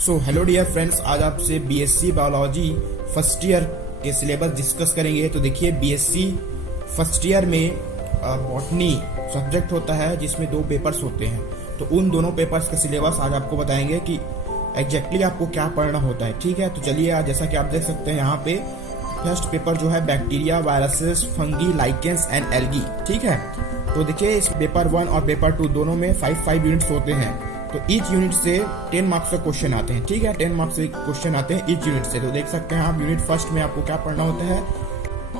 So hello dear friends, आज आपसे BSc biology first year के सिलेबस डिस्कस करेंगे। तो देखिए, बीएससी फर्स्ट ईयर में बॉटनी सब्जेक्ट होता है जिसमें 2 पेपर्स होते हैं। तो उन दोनों पेपर्स का सिलेबस आज आपको बताएंगे कि एग्जैक्टली आपको क्या पढ़ना होता है। ठीक है, तो चलिए आज जैसा कि आप देख सकते हैं यहाँ पे फर्स्ट पेपर जो है bacteria, viruses, fungi, lichens and algae. ठीक है, तो देखिए इस पेपर 1 और पेपर 2 दोनों में 5 यूनिट्स होते हैं। तो ईच यूनिट से 10 मार्क्स का क्वेश्चन आते हैं। ठीक है, 10 मार्क्स के क्वेश्चन आते हैं ईच यूनिट से। तो देख सकते हैं आप यूनिट फर्स्ट में आपको क्या पढ़ना होता है।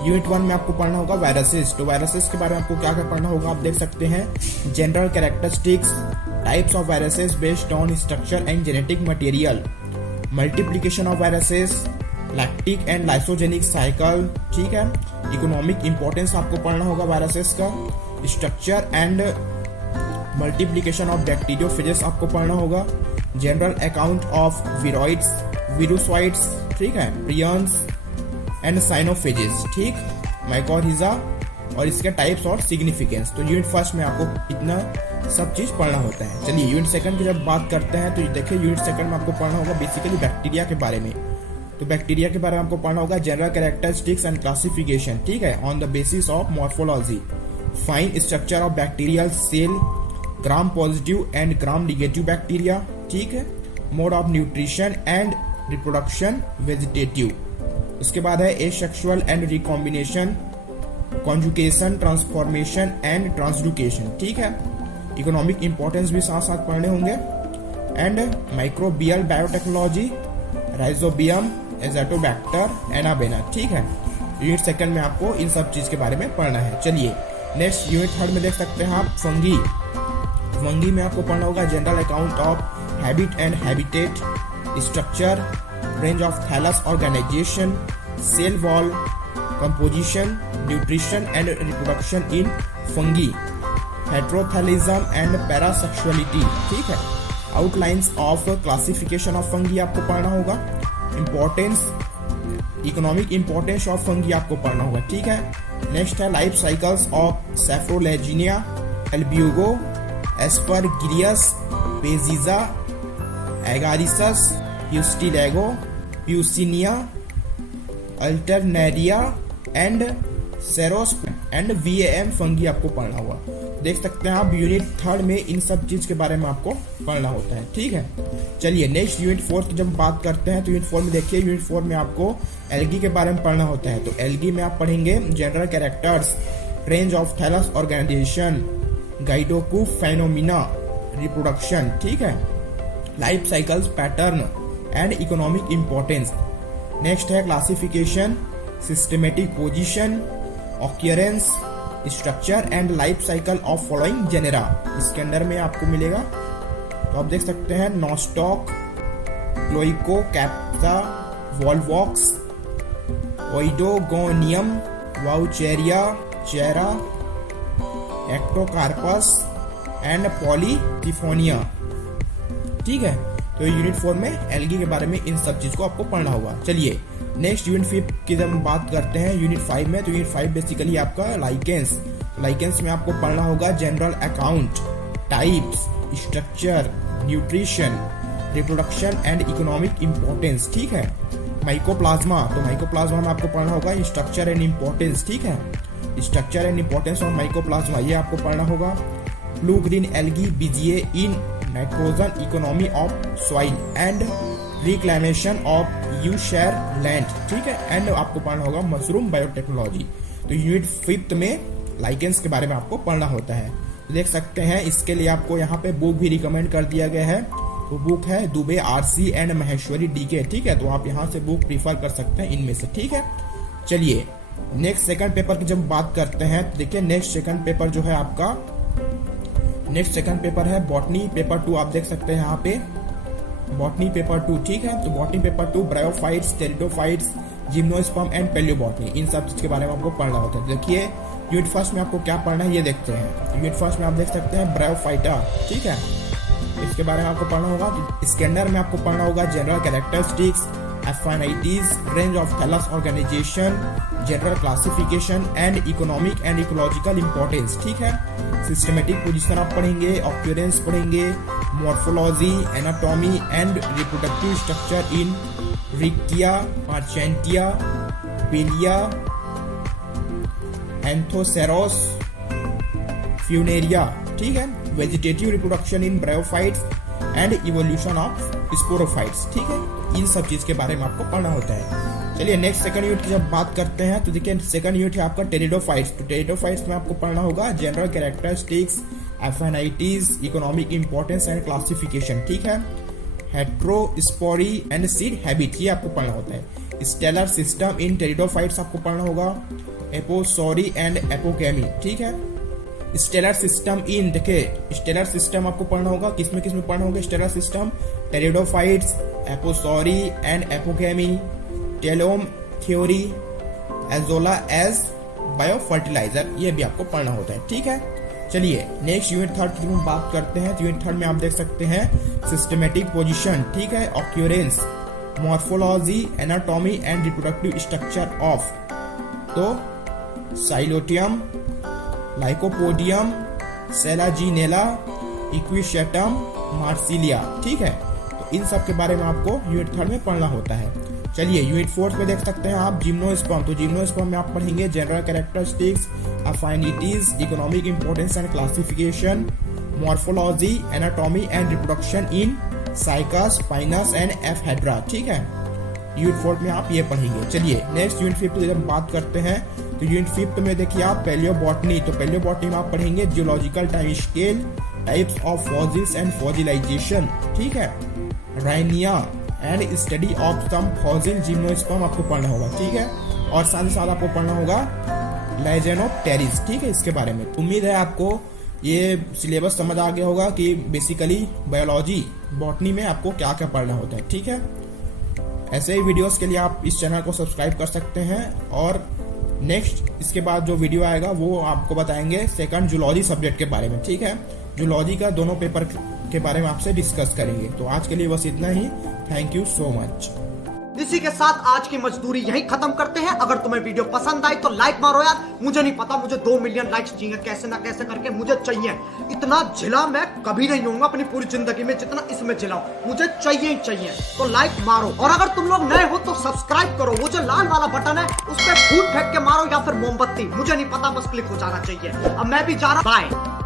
यूनिट 1 में आपको पढ़ना होगा वायरसेस। तो वायरसेस के बारे में आपको क्या क्या पढ़ना होगा आप देख सकते हैं। General characteristics, types of viruses based on structure and genetic material, multiplication of viruses, lactic and lysogenic cycle. ठीक है, इकोनॉमिक इंपॉर्टेंस आपको पढ़ना होगा वायरसेस का, structure and multiplication of bacteriophages आपको पढ़ना होगा, जनरल अकाउंट ऑफ विरोइड्स, विरुसॉइड्स, ठीक है, प्रियंस एंड साइनोफेजेस, ठीक, माइकोरिजा और इसके टाइप्स और सिग्निफिकेंस। तो यूनिट फर्स्ट में आपको इतना सब चीज पढ़ना होता है। चलिए यूनिट सेकंड की जब बात करते हैं तो देखिए यूनिट सेकंड में आपको पढ़ना होगा बेसिकली बैक्टीरिया के बारे में। तो बैक्टीरिया के बारे में आपको पढ़ना होगा जनरल कैरेक्टरिस्टिक्स एंड क्लासिफिकेशन, ठीक है, on the basis of morphology, fine structure of bacterial cell, gram positive and gram negative bacteria, ठीक है, mode of nutrition and reproduction vegetative. उसके बाद है asexual and recombination, conjugation, transformation and translocation. ठीक है, economic importance भी साथ साथ पढ़ने होंगे, and microbial biotechnology, Rhizobium, Azotobacter, Anabaena. ठीक है, यूनिट सेकंड में आपको इन सब चीज के बारे में पढ़ना है। चलिए नेक्स्ट यूनिट थर्ड में देख सकते हैं आप फंगी। फंगी में आपको पढ़ना होगा general account of habit and habitat, structure, range of thallus organisation, cell wall composition, nutrition and reproduction in fungi, heterothallism and parasexuality. ठीक है, outlines of classification of fungi आपको पढ़ना होगा, importance, economic importance of fungi आपको पढ़ना होगा। ठीक है, नेक्स्ट है life cycles of saprolegnia, albugo, aspergillus, peziza, agaricus, ustilago, puccinia, alternaria and सेरोस एंड वीएएम फंगी आपको पढ़ना होगा। देख सकते हैं आप यूनिट थर्ड में इन सब चीज के बारे में आपको पढ़ना होता है। ठीक है, चलिए नेक्स्ट यूनिट फोर्थ की जब बात करते हैं तो यूनिट 4 में देखिए, यूनिट 4 में आपको एल्गी के बारे में पढ़ना होता है। तो एल्गी में आप पढ़ेंगे general characters, range of thallus organisation, गाइडोकू फेनोमिना, रिप्रोडक्शन, ठीक है, life cycles pattern and economic importance. Next है classification, systematic position, occurrence, structure and life cycle of following genera. इसके अंदर में आपको मिलेगा, तो आप देख सकते हैं nostoc, gloeocapsa, volvox, oedogonium, vaucheria, chara, ectocarpus and polysiphonia. ठीक है, तो यूनिट 4 में एल्गी के बारे में इन सब चीज को आपको पढ़ना होगा। चलिए नेक्स्ट यूनिट 5 की जब हम बात करते हैं यूनिट 5 में, तो यूनिट 5 बेसिकली आपका लाइकेंस। लाइकेंस में आपको पढ़ना होगा general account, types, structure, nutrition, reproduction and economic importance. ठीक है, माइकोप्लाज्मा, तो माइकोप्लाज्मा में आपको पढ़ना होगा स्ट्रक्चर एंड इंपॉर्टेंस। ठीक है, structure and importance of mycoplasma ये आपको पढ़ना होगा। Blue green algae, BGA in nitrogen, economy of soil and reclamation of usar land. ठीक है, एंड आपको पढ़ना होगा मशरूम बायोटेक्नोलॉजी। तो यूनिट 5 में लाइकेंस के बारे में आपको पढ़ना होता है। तो देख सकते हैं इसके लिए आपको यहाँ पे बुक भी रिकमेंड कर दिया गया है। तो बुक है Dubey RC and Maheshwari DK. ठीक है, तो आप यहाँ से बुक प्रीफर कर सकते हैं इनमें से। ठीक है, चलिए नेक्स्ट सेकंड पेपर की जब बात करते हैं तो देखिए नेक्स्ट सेकंड पेपर जो है आपका, नेक्स्ट सेकंड पेपर है बॉटनी पेपर 2। आप देख सकते हैं यहाँ पे बॉटनी पेपर 2। ठीक है, तो botany paper 2 bryophytes, pteridophytes, gymnosperm and palaeobotany, इन सब चीज के बारे में आपको पढ़ना होता है। देखिए यूनिट फर्स्ट में आपको क्या पढ़ना है ये देखते हैं। यूनिट फर्स्ट में आप देख सकते हैं ब्रायोफाइटा। ठीक है, इसके बारे में आपको पढ़ना होगा। इसके अंदर में आपको पढ़ना होगा general characteristics, affinities, range of thallus organization, general classification and economic and ecological importance। ठीक है, सिस्टमेटिक पोजीशन आप पढ़ेंगे, ऑक्यूरेंस पढ़ेंगे, morphology, anatomy and reproductive structure in riccia, marchantia, pellia, anthoceros, funaria. ठीक है, vegetative reproduction in bryophytes and evolution of sporophytes. ठीक है, इन सब चीज के बारे में आपको पढ़ना होता है। चलिए नेक्स्ट सेकंड यूनिट की जब बात करते हैं तो देखिए सेकंड यूनिट है आपका टेरिडोफाइट्स। तो टेरिडोफाइट्स में आपको पढ़ना होगा general characteristics, affinities, economic importance and classification. ठीक है, हेट्रोस्पोरी एंड सीड हैबिट, ये आपको पढ़ना होता है। स्टेलर सिस्टम इन टेरिडोफाइट्स आपको पढ़ना होगा, एपोसोरी एंड एपोकेमी। ठीक है, स्टेलर सिस्टम इन, देखिए स्टेलर सिस्टम आपको पढ़ना होगा, किसमें किसमें पढ़ना होगा stelar system, pteridophytes, apospory and apogamy, telome theory, azolla as biofertilizer, ये भी आपको पढ़ना होता है। ठीक है, चलिए नेक्स्ट यूनिट थर्ड की हम बात करते हैं। तो यूनिट थर्ड में आप देख सकते हैं सिस्टमेटिक पोजीशन। ठीक है, occurrence, morphology, anatomy and reproductive structure of, तो साइलोटियम, लाइकोपोडियम, सेलाजिनेला, इक्विशेटम, मार्सिलिया। ठीक है, तो इन सब के बारे में आपको यूनिट थर्ड में पढ़ना होता है। चलिए यूनिट फोर्थ में देख सकते हैं आप जिम्नोस्पर्म। तो जिम्नोस्पर्म में आप पढ़ेंगे general characteristics, affinities, economic importance and classification, morphology, anatomy and reproduction in cycas, pinus and ephedra. ठीक है, यूनिट फोर्थ में आप ये पढ़ेंगे। चलिए नेक्स्ट यूनिट फिफ्थ जब बात करते हैं तो यूनिट फिफ्थ में देखिए आप पैलियोबॉटनी। तो पैलियोबॉटनी में आप पढ़ेंगे geological time scale, types of fossils and fossilisation. ठीक है, Rhynia and study of some fossil gymnosperm आपको पढ़ना होगा। ठीक है, और साथ ही साथ आपको पढ़ना होगा लेजेनोप्टेरिस। ठीक है, इसके बारे में उम्मीद है आपको ये सिलेबस समझ आ गया होगा कि बेसिकली बायोलॉजी बॉटनी में आपको क्या क्या पढ़ना होता है। ठीक है, ऐसे ही वीडियोस के लिए आप इस चैनल को सब्सक्राइब कर सकते हैं और नेक्स्ट इसके बाद जो वीडियो आएगा वो आपको बताएंगे सेकंड जूलॉजी सब्जेक्ट के बारे में। ठीक है, जूलॉजी का दोनों पेपर के बारे में आपसे डिस्कस करेंगे। तो आज के लिए बस इतना ही। Thank you so much. इसी के साथ आज की मजदूरी यही खत्म करते हैं। अगर तुम्हें वीडियो पसंद आई तो लाइक मारो यार। मुझे नहीं पता, मुझे 2 मिलियन लाइक्स चाहिए, कैसे ना कैसे करके मुझे चाहिए। इतना झिला मैं कभी नहीं होऊंगा अपनी पूरी जिंदगी में जितना इसमें झिलाऊं, मुझे चाहिए ही चाहिए। तो लाइक मारो, और अगर तुम लोग नए हो तो सब्सक्राइब करो। वो जो लाल वाला बटन है उस पर फूट फेंक के मारो या फिर मोमबत्ती, मुझे नहीं पता, बस क्लिक हो जाना चाहिए। अब मैं भी जा रहा, बाय।